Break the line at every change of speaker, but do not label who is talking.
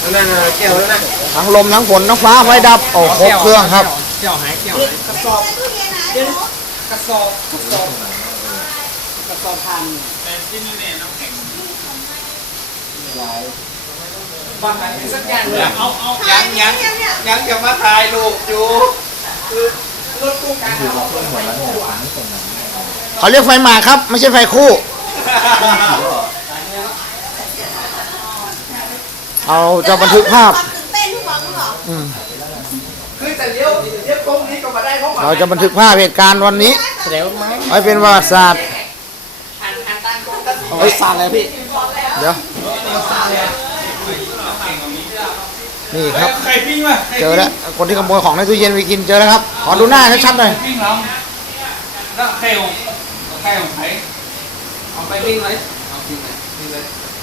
นั่นเกี่ยวแล้วนะ
ทั้งลมทั้งฝนทั้งฟ้าไฟดับโอ้ครบเครื่องครับ
เกี่ยวหายเกี่ยวกระสอบกระสอบกระสอบกระสอบพันแต่ที่นี่เนี่ยน้ำแข็งบ้านไหนสักอย่างเลยเอายังจะมาถ่ายรูปอยู่คือรถกู้การเอา
เขาเรียกไฟหมากครับไม่ใช่ไฟคู่เอาจะบันทึกภาพ
เต้นทุกวันเหรอ
คือจะเลี้ยวตรงนี้ก็มาได้เพราะ
เราจะบันทึกภาพเหตุการณ์วันนี้ไว้เป็นประวัติศาสตร์เฮ้ยสั่งเลยพี่เดี๋ยวนี่ครับ
ใครปิ้งวะ
เจอแล้วคนที่ขโมยของในตู้เย็นไปกินเจอแล้วครับขอดูหน้าชัดๆหน่อย
ปิ้งล้ำแล้วแค่ของใครเอาไปปิ้งเลยเอาปิ้งเลย